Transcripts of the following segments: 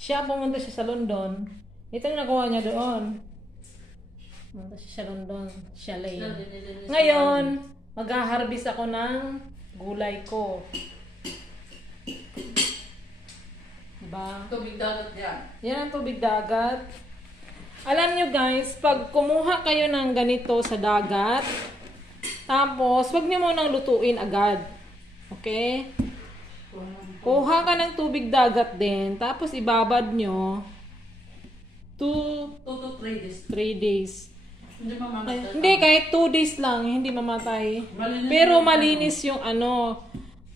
Siya pumunta siya sa London. Ito yung nakuha niya doon. Pumunta siya sa London. Siya lane. Ngayon, mag-harvest ako ng gulay ko. Diba? Tubig dagat yan. Yan ang tubig dagat. Alam nyo guys, pag kumuha kayo ng ganito sa dagat, tapos wag nyo munang lutuin agad. Okay? Kuha ka ng tubig dagat din, tapos ibabad nyo 2 to 3 days. 3 days. Hindi mamamatay. Hindi, kahit 2 days lang, hindi mamatay. Malinis Pero yung malinis yung ano.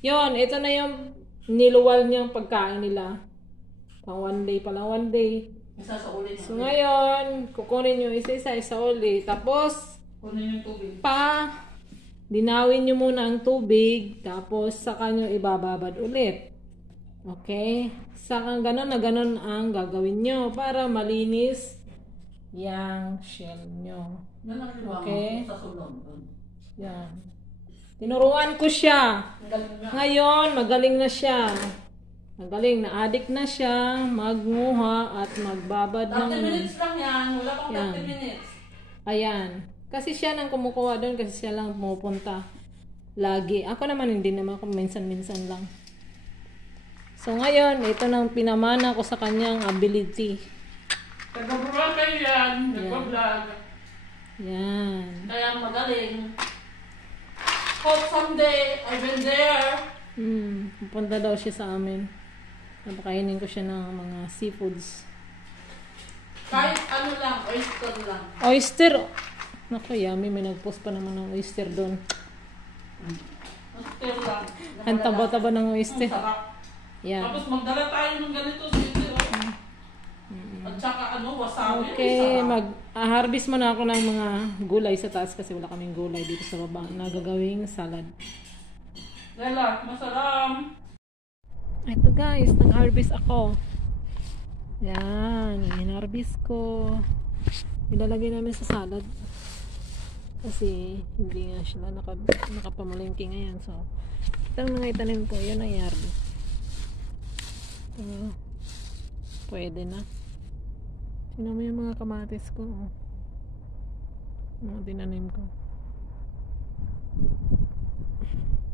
Yon, ito na yung niluwal niyang pagkain nila. Pang 1 day pa lang, 1 day. Isa sa uli. So ngayon, kukunin nyo isa uli. Tapos, Kunin yung tubig. dinawin nyo muna ang tubig. Tapos, saka nyo ibababad ulit. Okay? Saka ganun na ganun ang gagawin nyo para malinis yung shell nyo. Okay? Sa sulong. Yan. Tinuruan ko siya. Ngayon, magaling na siya. Magaling na addict na siya, magmuha at magbabad 30 minutes lang yan. Wala pang 30 minutes. Ayan. Kasi siya nang kumukuha doon kasi siya lang pumupunta. Lagi. Ako naman hindi naman ako minsan-minsan lang. So ngayon, ito nang pinamana ko sa kanyang ability. Taga-vlog kayo yan. Nagpa-vlog. Yan. Kaya magaling. Hope someday I've been there. Pupunta daw siya sa amin. Napakainin ko siya ng mga seafoods. Kahit ano lang, oyster lang. Oyster. Naku, yummy. May nag-post pa naman ng oyster doon. Oyster lang. Ang taba-taba ng oyster. Sarap. Yan. Tapos magdala tayo ng ganito dito. At saka ano, wasabi. Okay, mag-harvest muna ako ng mga gulay sa taas kasi wala kaming gulay dito sa baba na gagawing salad. Lela, masarap. Ito guys, nag-harvest ako. Yan, in-harvest ko. Ilalagay namin sa salad. Kasi hindi nga sila nakapamalengke ngayon. So, itong mga itanim ko, yun ang i-harvest. Pwede na. Tingnan mo yung mga kamatis ko. Mga tinanim ko.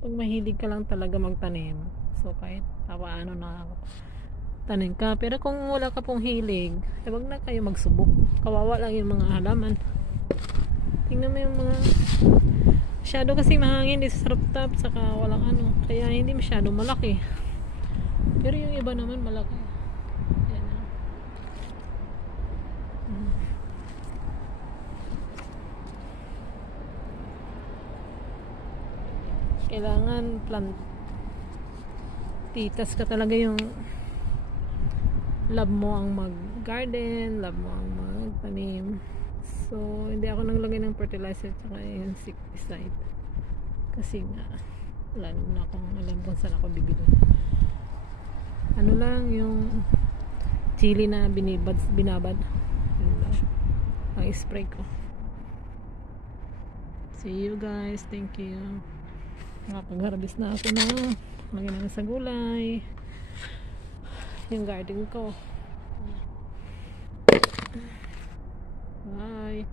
Pag mahilig ka lang talaga magtanim, so kahit paano na tanim ka. Pero kung wala ka pong hilig, wag na kayo magsubok. Kawawa lang yung mga halaman. Tingnan mo yung mga masyado kasi mahangin dito sa rooftop, saka walang ano, kaya hindi masyado malaki. Pero yung iba naman malaki. Yan na. Kailangan titas ka talaga yung love mo ang mag-garden, love mo ang magtanim. So, hindi ako naglagay ng fertilizer at yung insecticide. Kasi nga, wala naman akong alam kung saan ako bibili. Ano lang, yung chili na binabad. Yun lang. Ang spray ko. See you guys. Thank you. Nakapag-harvest na ako na. Lagyan na sa gulay. Yung garden ko. Bye.